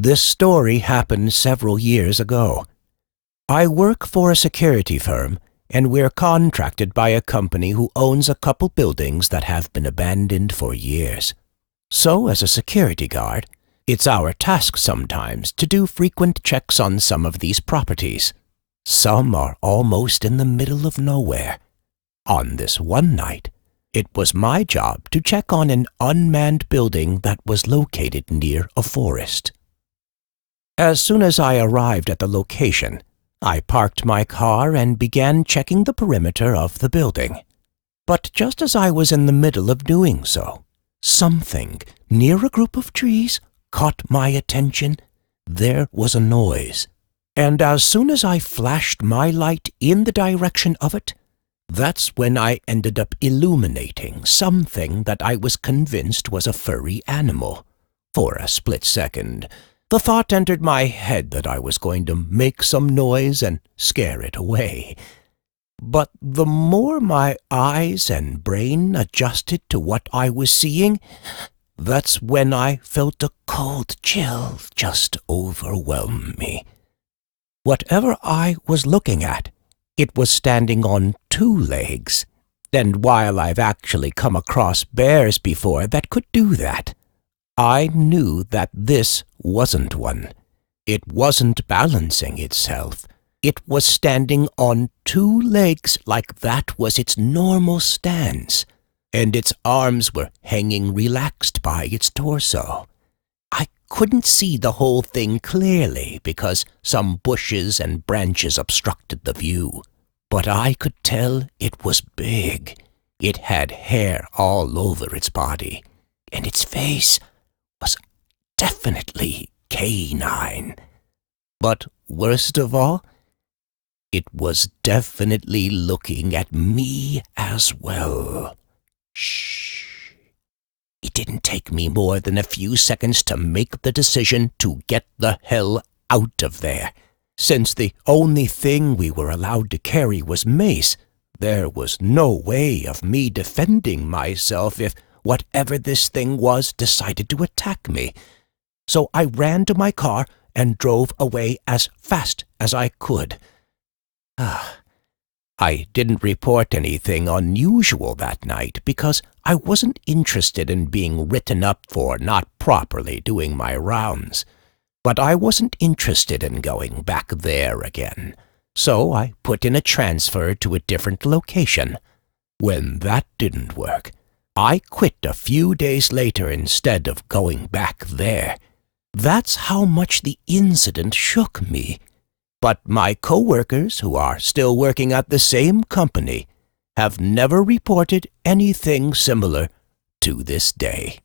This story happened several years ago. I work for a security firm, and we're contracted by a company who owns a couple buildings that have been abandoned for years. So, as a security guard, it's our task sometimes to do frequent checks on some of these properties. Some are almost in the middle of nowhere. On this one night, it was my job to check on an unmanned building that was located near a forest. As soon as I arrived at the location, I parked my car and began checking the perimeter of the building. But just as I was in the middle of doing so, something near a group of trees caught my attention. There was a noise, and as soon as I flashed my light in the direction of it, that's when I ended up illuminating something that I was convinced was a furry animal. For a split second, the thought entered my head that I was going to make some noise and scare it away. But the more my eyes and brain adjusted to what I was seeing, that's when I felt a cold chill just overwhelm me. Whatever I was looking at, it was standing on 2 legs. And while I've actually come across bears before that could do that, I knew that this wasn't one. It wasn't balancing itself. It was standing on 2 legs like that was its normal stance, and its arms were hanging relaxed by its torso. I couldn't see the whole thing clearly because some bushes and branches obstructed the view, but I could tell it was big. It had hair all over its body, and its face was definitely canine. But worst of all, it was definitely looking at me as well. Shh. It didn't take me more than a few seconds to make the decision to get the hell out of there. Since the only thing we were allowed to carry was mace, there was no way of me defending myself if whatever this thing was decided to attack me. So I ran to my car and drove away as fast as I could. I didn't report anything unusual that night because I wasn't interested in being written up for not properly doing my rounds. But I wasn't interested in going back there again, so I put in a transfer to a different location. When that didn't work, I quit a few days later instead of going back there. That's how much the incident shook me. But my coworkers, who are still working at the same company, have never reported anything similar to this day.